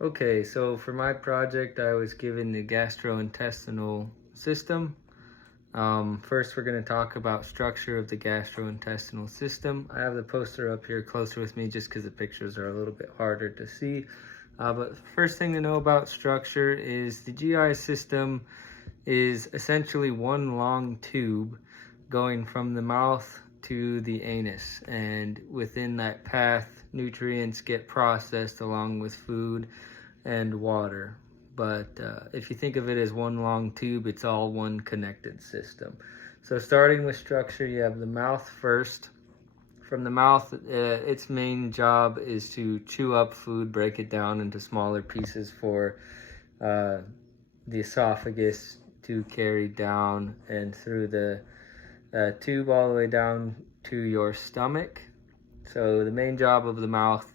Okay, so for my project, I was given the gastrointestinal system. First, we're going to talk about structure of the gastrointestinal system. I have the poster up here closer with me just because the pictures are a little bit harder to see. But first thing to know about structure is the GI system is essentially one long tube going from the mouth to the anus, and within that path nutrients get processed along with food and water. But if you think of it as one long tube, it's all one connected system. So starting with structure, you have the mouth first. From the mouth, its main job is to chew up food, break it down into smaller pieces for the esophagus to carry down and through the tube all the way down to your stomach. So the main job of the mouth,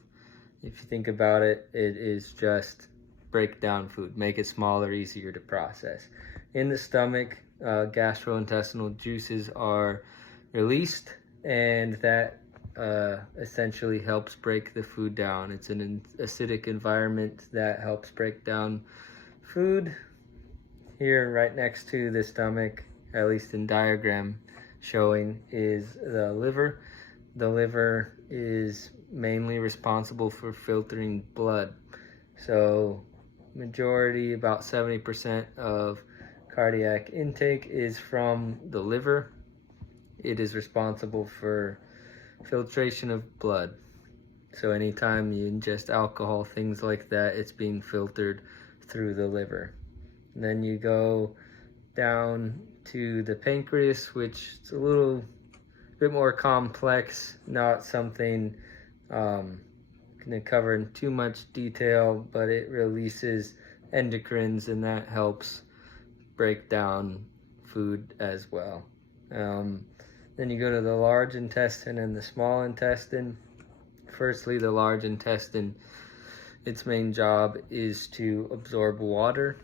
if you think about it, it is just break down food, make it smaller, easier to process. In the stomach, gastrointestinal juices are released, and that essentially helps break the food down. It's an acidic environment that helps break down food. Here, right next to the stomach, at least in diagram showing, is the liver. The liver is mainly responsible for filtering blood. So majority, about 70% of cardiac intake is from the liver. It is responsible for filtration of blood. So anytime you ingest alcohol, things like that, it's being filtered through the liver. And then you go down to the pancreas, which is a little bit more complex, not something going to cover in too much detail, but it releases endocrines, and that helps break down food as well. Then you go to the large intestine and the small intestine. Firstly, the large intestine, its main job is to absorb water.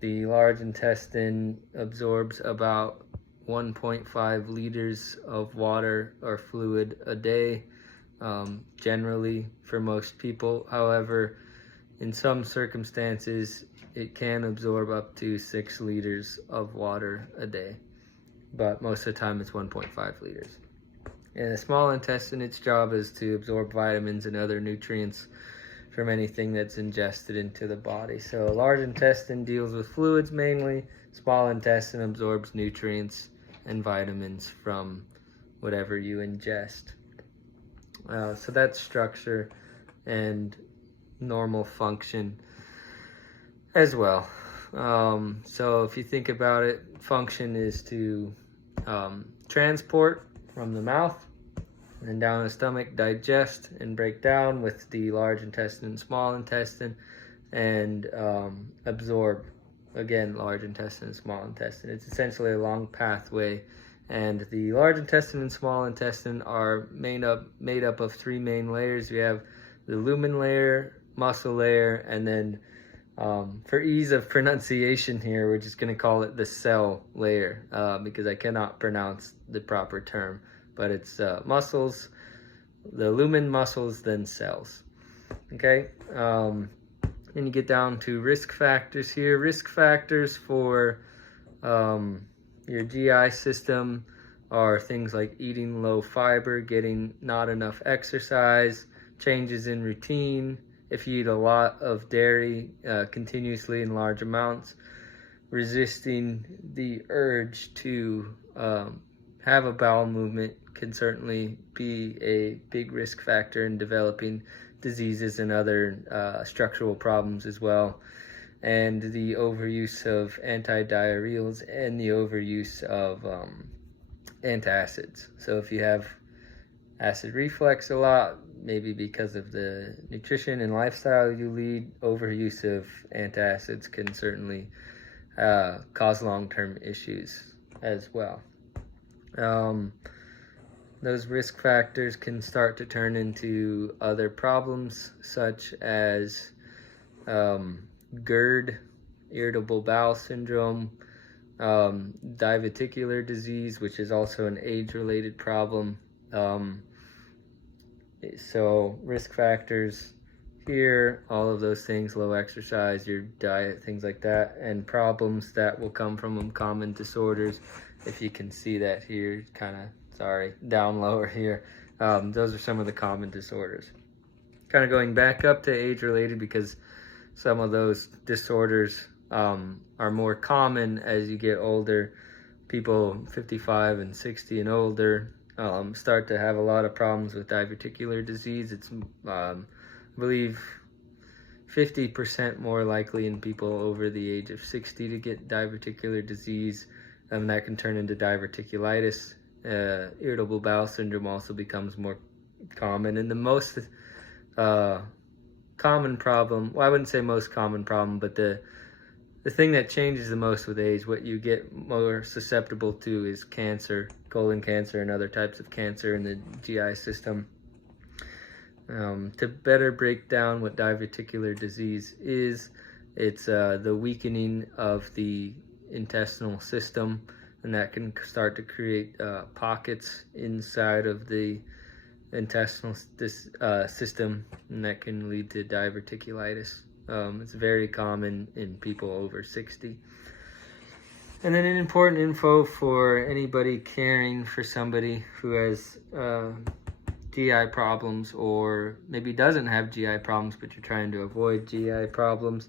The large intestine absorbs about 1.5 liters of water or fluid a day, generally for most people. However, in some circumstances, it can absorb up to 6 liters of water a day, but most of the time it's 1.5 liters. And the small intestine, its job is to absorb vitamins and other nutrients from anything that's ingested into the body. So large intestine deals with fluids mainly. Small intestine absorbs nutrients and vitamins from whatever you ingest. So that's structure and normal function as well. So if you think about it, function is to transport from the mouth and then down the stomach, digest and break down with the large intestine and small intestine, and absorb, again, large intestine and small intestine. It's essentially a long pathway, and the large intestine and small intestine are made up of 3 main layers. We have the lumen layer, muscle layer, and then for ease of pronunciation here, we're just going to call it the cell layer because I cannot pronounce the proper term. But it's muscles, the lumen, muscles, then cells. Okay, then you get down to risk factors here. Risk factors for your GI system are things like eating low fiber, getting not enough exercise, changes in routine, if you eat a lot of dairy continuously in large amounts, resisting the urge to have a bowel movement can certainly be a big risk factor in developing diseases and other structural problems as well. And the overuse of antidiarrheals and the overuse of antacids. So if you have acid reflux a lot, maybe because of the nutrition and lifestyle you lead, overuse of antacids can certainly cause long-term issues as well. Those risk factors can start to turn into other problems such as GERD, irritable bowel syndrome, diverticular disease, which is also an age-related problem. So risk factors here, all of those things, low exercise, your diet, things like that, and problems that will come from them, common disorders. If you can see that here, kind of, sorry, down lower here. Those are some of the common disorders. Kind of going back up to age-related, because some of those disorders are more common as you get older. People 55 and 60 and older start to have a lot of problems with diverticular disease. It's, I believe, 50% more likely in people over the age of 60 to get diverticular disease, and that can turn into diverticulitis. Irritable bowel syndrome also becomes more common, and the most common problem, well, I wouldn't say most common problem, but the thing that changes the most with age, what you get more susceptible to, is cancer, colon cancer and other types of cancer in the GI system. To better break down what diverticular disease is, it's the weakening of the intestinal system, and that can start to create pockets inside of the intestinal system, and that can lead to diverticulitis. It's very common in people over 60. And then an important info for anybody caring for somebody who has GI problems, or maybe doesn't have GI problems but you're trying to avoid GI problems.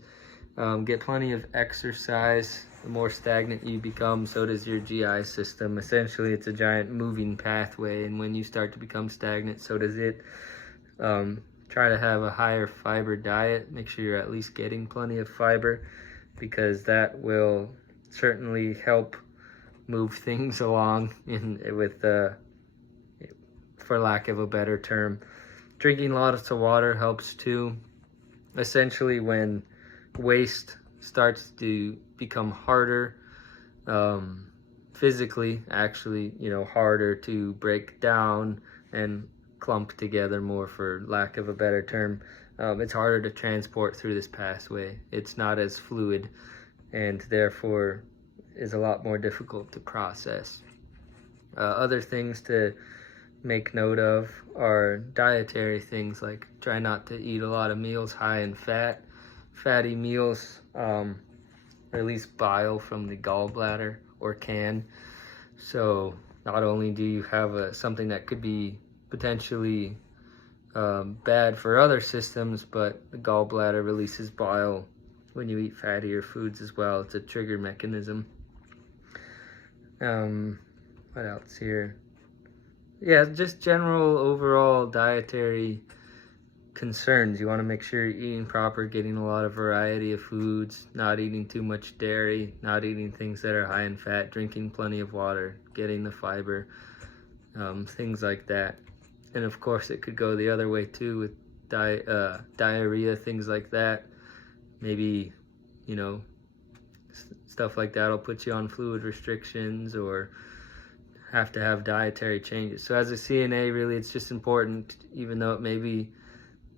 Get plenty of exercise. The more stagnant you become, so does your GI system. Essentially, it's a giant moving pathway, and when you start to become stagnant, so does it. Try to have a higher fiber diet. Make sure you're at least getting plenty of fiber, because that will certainly help move things along for lack of a better term. Drinking lots of water helps too. Essentially, when waste starts to become harder, physically, actually, harder to break down and clump together more, for lack of a better term, it's harder to transport through this pathway. It's not as fluid, and therefore is a lot more difficult to process. Other things to make note of are dietary things, like try not to eat a lot of meals high in fat. Fatty meals release bile from the gallbladder, or can. So not only do you have something that could be potentially bad for other systems, but the gallbladder releases bile when you eat fattier foods as well. It's a trigger mechanism. What else here? Yeah, just general overall dietary concerns. You want to make sure you're eating proper, getting a lot of variety of foods, not eating too much dairy, not eating things that are high in fat, drinking plenty of water, getting the fiber, things like that. And of course, it could go the other way too, with diarrhea, things like that. Maybe, stuff like that will put you on fluid restrictions, or have to have dietary changes. So as a CNA, really, it's just important, even though it may be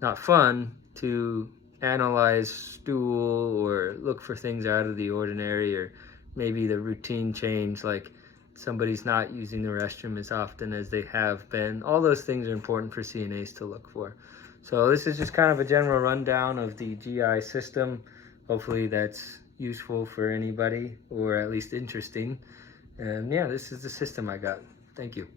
not fun, to analyze stool or look for things out of the ordinary, or maybe the routine change, like somebody's not using the restroom as often as they have been. All those things are important for CNAs to look for. So this is just kind of a general rundown of the GI system. Hopefully that's useful for anybody, or at least interesting. And yeah, this is the system I got. Thank you.